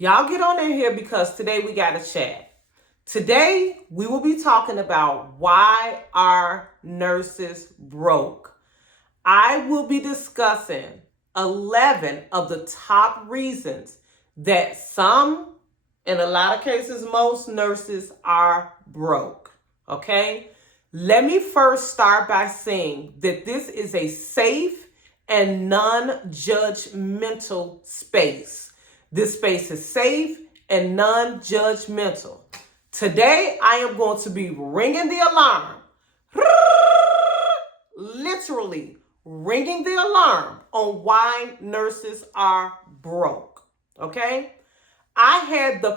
Y'all get on in here because today we got a chat. Today we will be talking about why our nurses broke. I will be discussing 11 of the top reasons that some, in a lot of cases, most nurses are broke. Okay? Let me first start by saying that this is a safe and non-judgmental space. This space is safe and non-judgmental. Today, I am going to be ringing the alarm. Literally ringing the alarm on why nurses are broke. Okay? I had the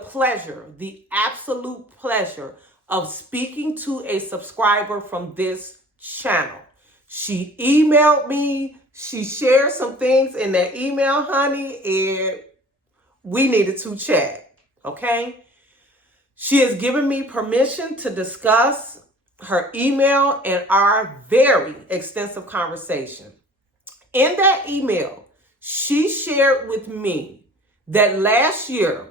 absolute pleasure of speaking to a subscriber from this channel. She emailed me. She shared some things in that email, honey, and we needed to chat, okay? She has given me permission to discuss her email and our very extensive conversation. In that email, she shared with me that last year,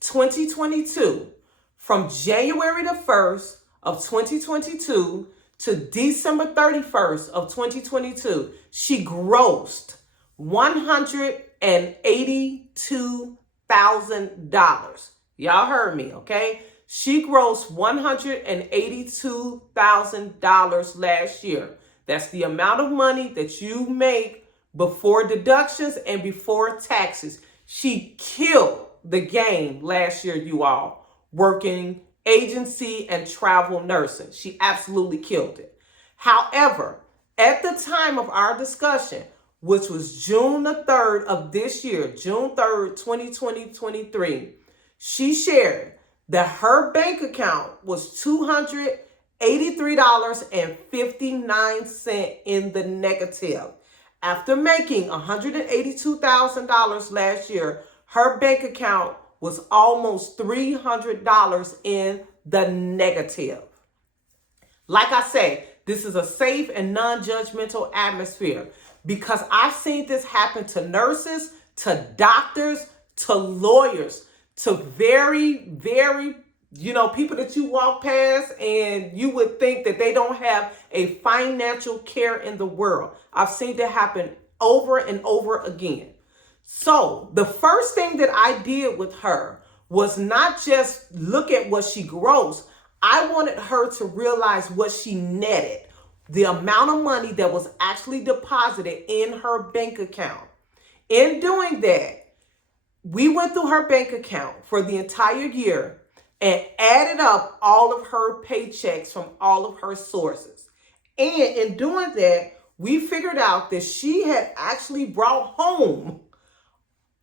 2022, from January the 1st of 2022 to December 31st of 2022, she grossed $182,000. Y'all heard me, okay? She grossed $182,000 last year. That's the amount of money that you make before deductions and before taxes. She killed the game last year, you all, working agency and travel nursing. She absolutely killed it. However, at the time of our discussion, which was June the 3rd of this year, June 3rd, 2023, she shared that her bank account was $283.59 in the negative. After making $182,000 last year, her bank account was almost $300 in the negative. Like I say, this is a safe and non-judgmental atmosphere because I've seen this happen to nurses, to doctors, to lawyers, to very, people that you walk past and you would think that they don't have a financial care in the world. I've seen that happen over and over again. So the first thing that I did with her was not just look at what she grossed. I wanted her to realize what she netted, the amount of money that was actually deposited in her bank account. In doing that, we went through her bank account for the entire year and added up all of her paychecks from all of her sources. And in doing that, we figured out that she had actually brought home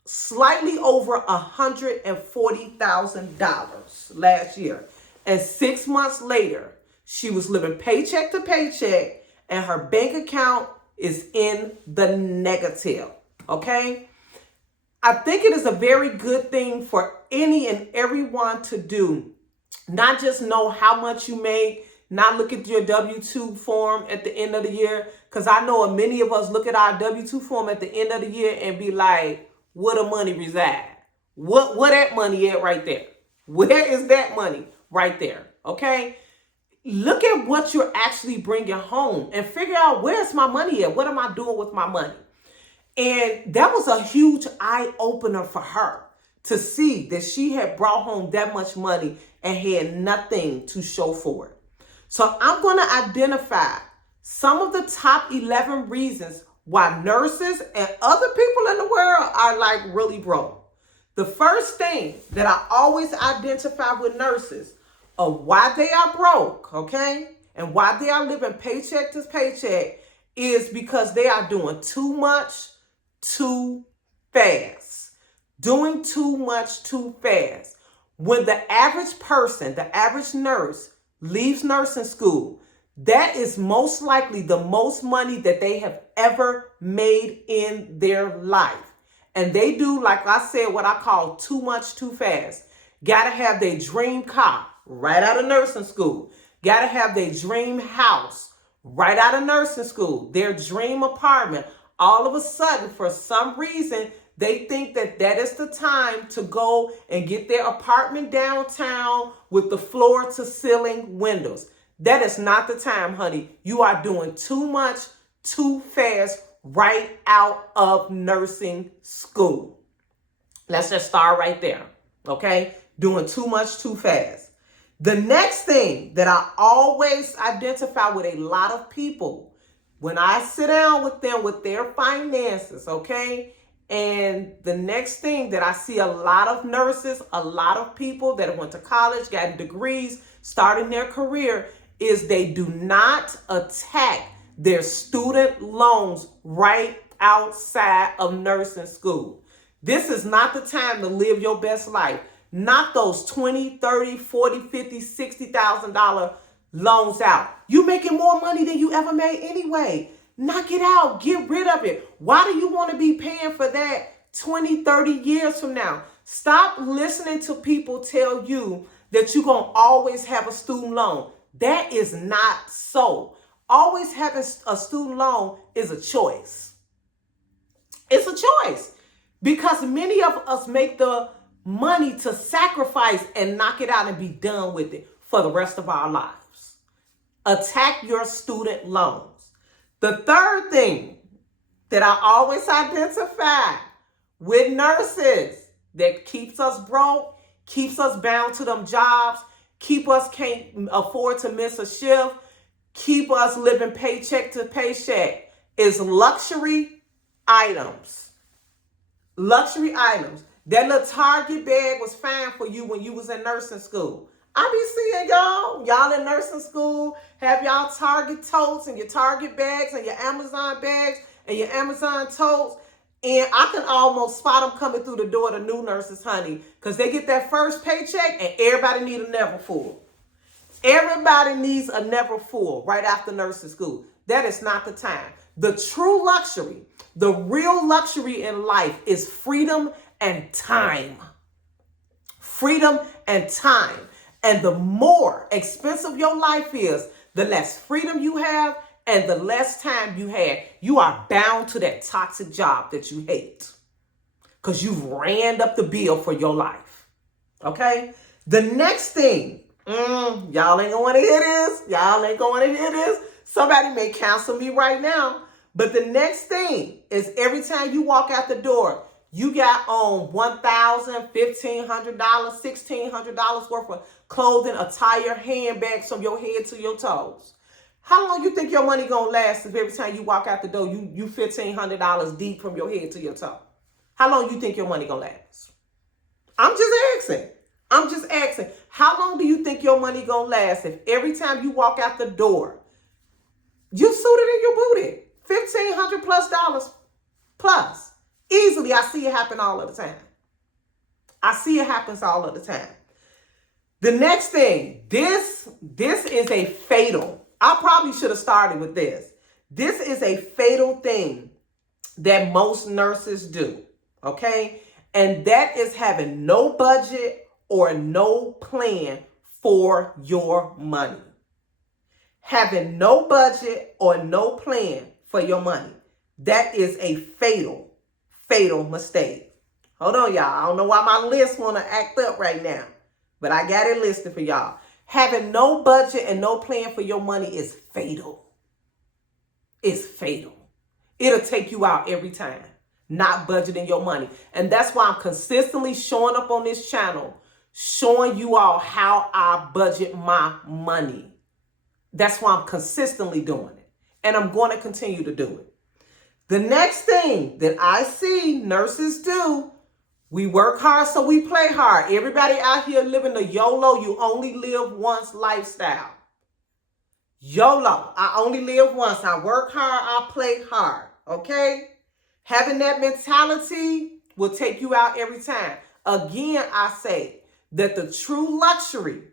slightly over $140,000 last year. And 6 months later, she was living paycheck to paycheck and her bank account is in the negative. Okay? I think it is a very good thing for any and everyone to do. Not just know how much you make, not look at your W-2 form at the end of the year. Because I know many of us look at our W-2 form at the end of the year and be like, where the money reside? Where that money at right there? Where is that money right there? Okay? Look at what you're actually bringing home and figure out, where's my money at? What am I doing with my money? And that was a huge eye-opener for her to see that she had brought home that much money and had nothing to show for it. So I'm going to identify some of the top 11 reasons why nurses and other people in the world are like really broke. The first thing that I always identify with nurses of why they are broke, okay, and why they are living paycheck to paycheck is because they are doing too much too fast. Doing too much too fast. When the average person, the average nurse leaves nursing school, that is most likely the most money that they have ever made in their life. And they do, like I said, what I call too much too fast. Got to have their dream car right out of nursing school. Got to have their dream house right out of nursing school. Their dream apartment. All of a sudden, for some reason, They think that that is the time to go and get their apartment downtown with the floor to ceiling windows. That is not the time, honey. You are doing too much, too fast right out of nursing school. Let's just start right there, okay? Doing too much, too fast. The next thing that I always identify with a lot of people when I sit down with them with their finances, okay? And the next thing that I see a lot of nurses, a lot of people that went to college, got degrees, starting their career, is they do not attack their student loans right outside of nursing school. This is not the time to live your best life. Not those $20, $30, $40, $50, $60,000 loans out. You making more money than you ever made anyway. Knock it out. Get rid of it. Why do you want to be paying for that 20, 30 years from now? Stop listening to people tell you that you're going to always have a student loan. That is not so. Always having a student loan is a choice. It's a choice because many of us make the money to sacrifice and knock it out and be done with it for the rest of our lives. Attack your student loans. The third thing that I always identify with nurses that keeps us broke, keeps us bound to them jobs, keep us can't afford to miss a shift, keep us living paycheck to paycheck is luxury items. Luxury items. That little Target bag was fine for you when you was in nursing school. I be seeing y'all in nursing school, have y'all Target totes and your Target bags and your Amazon bags and your Amazon totes. And I can almost spot them coming through the door, the new nurses, honey, because they get that first paycheck and everybody need a never full. Everybody needs a never full right after nursing school. That is not the time. The true luxury, the real luxury in life is freedom and time. Freedom and time. And the more expensive your life is, the less freedom you have and the less time you have. You are bound to that toxic job that you hate because you've ran up the bill for your life. Okay? The next thing, y'all ain't going to hear this. Y'all ain't going to hear this. Somebody may cancel me right now. But the next thing is every time you walk out the door, you got on $1,000, $1,500, $1,600 worth of clothing, attire, handbags from your head to your toes. How long you think your money gonna last if every time you walk out the door, you $1,500 deep from your head to your toe? How long you think your money gonna last? I'm just asking. How long do you think your money gonna last if every time you walk out the door, you suited and you booted? $1,500 plus. Easily, I see it happen all of the time. I see it happens all of the time. The next thing, this is a fatal. I probably should have started with this. This is a fatal thing that most nurses do, okay? And that is having no budget or no plan for your money. Having no budget or no plan for your money. That is a fatal mistake. Hold on, y'all. I don't know why my list want to act up right now, but I got it listed for y'all. Having no budget and no plan for your money is fatal. It's fatal. It'll take you out every time, not budgeting your money. And that's why I'm consistently showing up on this channel, showing you all how I budget my money. That's why I'm consistently doing it. And I'm going to continue to do it. The next thing that I see nurses do, we work hard so we play hard. Everybody out here living the YOLO, you only live once lifestyle. YOLO, I only live once. I work hard, I play hard, okay? Having that mentality will take you out every time. Again, I say that the true luxury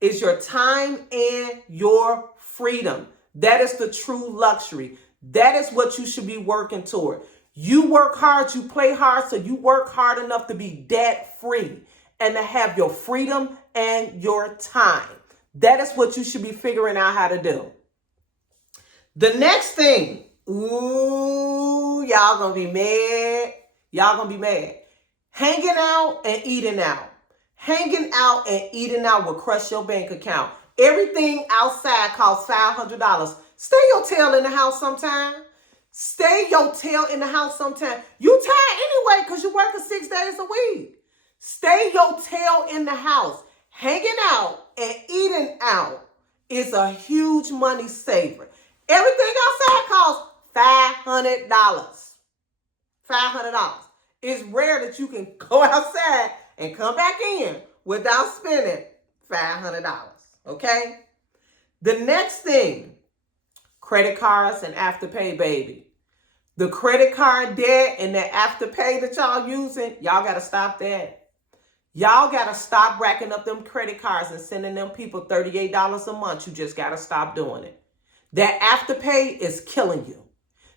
is your time and your freedom. That is the true luxury. That is what you should be working toward. You work hard, you play hard, so you work hard enough to be debt free and to have your freedom and your time. That is what you should be figuring out how to do. The next thing, y'all gonna be mad. Y'all gonna be mad. Hanging out and eating out. Hanging out and eating out will crush your bank account. Everything outside costs $500. Stay your tail in the house sometime. Stay your tail in the house sometime. You tired anyway because you're working 6 days a week. Stay your tail in the house. Hanging out and eating out is a huge money saver. Everything outside costs $500. $500. It's rare that you can go outside and come back in without spending $500. Okay? The next thing, credit cards and afterpay, baby. The credit card debt and the afterpay that y'all using, y'all got to stop that. Y'all got to stop racking up them credit cards and sending them people $38 a month. You just got to stop doing it. That afterpay is killing you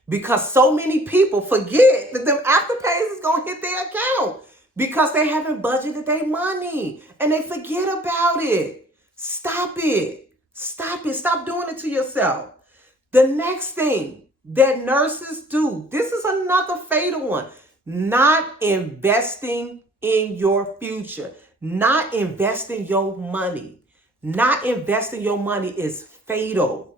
because so many people forget that them afterpays is going to hit their account because they haven't budgeted their money and they forget about it. Stop it. Stop it. Stop doing it to yourself. The next thing that nurses do, this is another fatal one, not investing in your future, not investing your money. Not investing your money is fatal.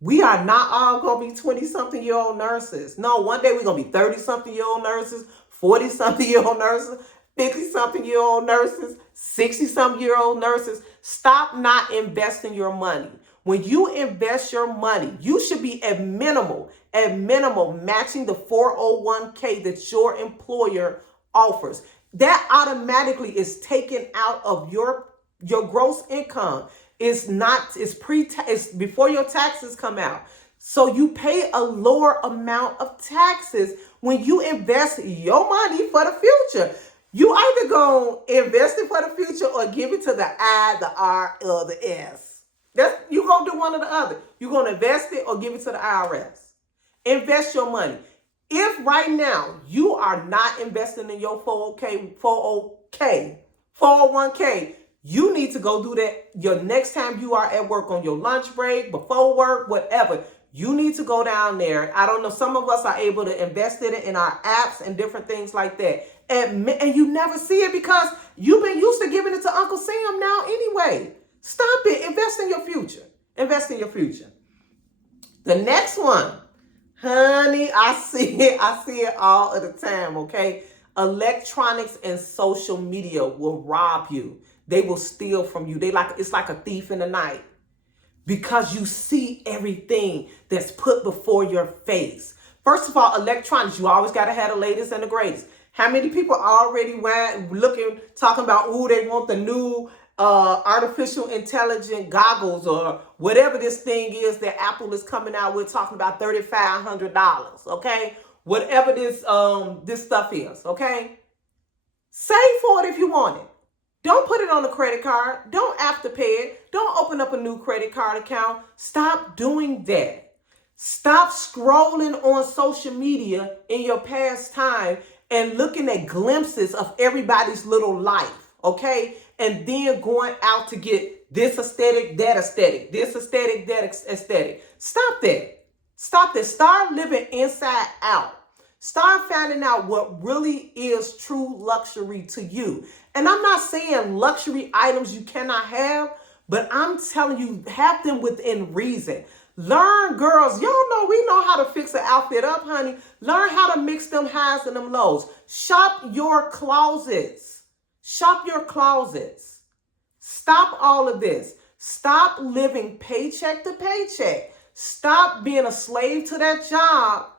We are not all going to be 20-something-year-old nurses. No, one day we're going to be 30-something-year-old nurses, 40-something-year-old nurses, 50-something-year-old nurses, 60-something-year-old nurses. Stop not investing your money. When you invest your money, you should be at minimal matching the 401k that your employer offers. That automatically is taken out of your gross income. It's before your taxes come out. So you pay a lower amount of taxes when you invest your money for the future. You either gonna invest it for the future or give it to the I, the R, or the S. You're going to do one or the other. You're going to invest it or give it to the IRS. Invest your money. If right now you are not investing in your 401k, you need to go do that your next time you are at work on your lunch break, before work, whatever. You need to go down there. I don't know. Some of us are able to invest in it in our apps and different things like that. And you never see it because you've been used to giving it to Uncle Sam now anyway. Stop it. Invest in your future. Invest in your future. The next one, honey, I see it all of the time, okay? Electronics and social media will rob you. They will steal from you. It's like a thief in the night because you see everything that's put before your face. First of all, electronics, you always got to have the latest and the greatest. How many people already went talking about, they want the new artificial intelligent goggles or whatever this thing is that Apple is coming out with, talking about $3,500, okay? Whatever this stuff is, okay? Save for it if you want it. Don't put it on a credit card. Don't afterpay it. Don't open up a new credit card account. Stop doing that. Stop scrolling on social media in your pastime and looking at glimpses of everybody's little life, okay? And then going out to get this aesthetic, that aesthetic, this aesthetic, that aesthetic. Stop that. Stop that. Start living inside out. Start finding out what really is true luxury to you. And I'm not saying luxury items you cannot have, but I'm telling you, have them within reason. Learn, girls. Y'all know we know how to fix an outfit up, honey. Learn how to mix them highs and them lows. Shop your closets. Shop your closets. Stop all of this. Stop living paycheck to paycheck. Stop being a slave to that job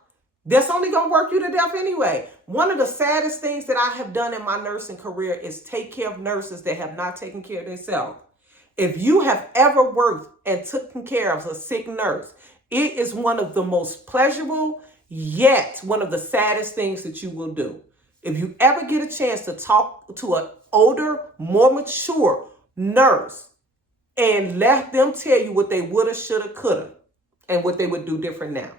that's only going to work you to death anyway. One of the saddest things that I have done in my nursing career is take care of nurses that have not taken care of themselves. If you have ever worked and taken care of a sick nurse, it is one of the most pleasurable, yet one of the saddest things that you will do. If you ever get a chance to talk to an older, more mature nurse and let them tell you what they woulda, shoulda, coulda, and what they would do different now.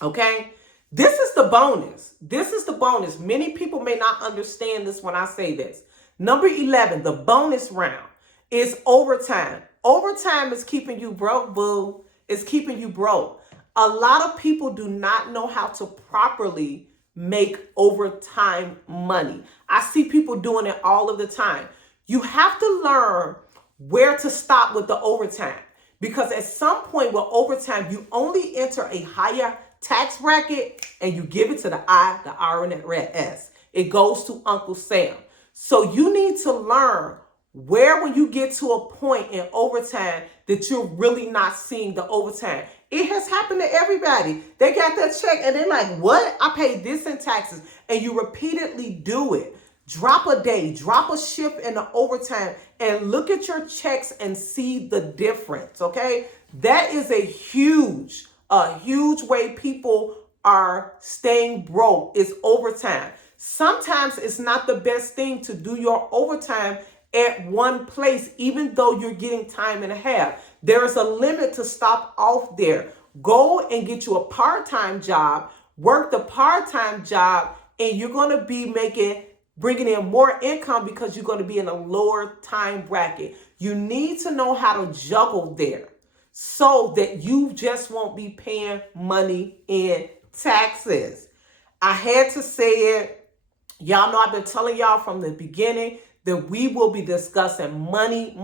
Okay? This is the bonus. This is the bonus. Many people may not understand this when I say this. Number 11, the bonus round is overtime. Overtime is keeping you broke, boo. It's keeping you broke. A lot of people do not know how to properly make overtime money. I see people doing it all of the time. You have to learn where to stop with the overtime, because at some point with overtime, you only enter a higher tax bracket and you give it to the IRS. It goes to Uncle Sam. So you need to learn where, when you get to a point in overtime that you're really not seeing the overtime. It has happened to everybody. They got that check and they're like, what? I paid this in taxes. And you repeatedly do it. Drop a day, drop a shift in the overtime, and look at your checks and see the difference, okay? That is a huge way people are staying broke is overtime. Sometimes it's not the best thing to do your overtime at one place, even though you're getting time and a half. There is a limit to stop off there. Go and get you a part-time job, work the part-time job, and you're going to be bringing in more income because you're going to be in a lower time bracket. You need to know how to juggle there so that you just won't be paying money in taxes. I had to say it. Y'all know I've been telling y'all from the beginning that we will be discussing money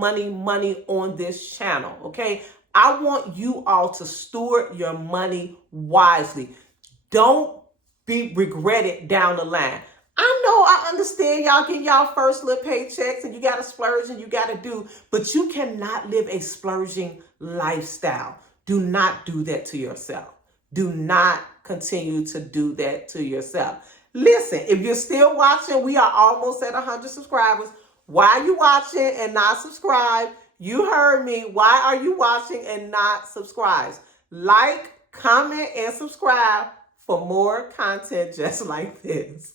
on this channel, okay? I want you all to steward your money wisely. Don't be regretted down the line. I understand y'all getting y'all first little paychecks and you got to splurge and you got to do, but you cannot live a splurging lifestyle. Do not do that to yourself. Do not continue to do that to yourself. Listen, if you're still watching, we are almost at 100 subscribers. Why are you watching and not subscribed? You heard me. Why are you watching and not subscribed? Like, comment, and subscribe for more content just like this.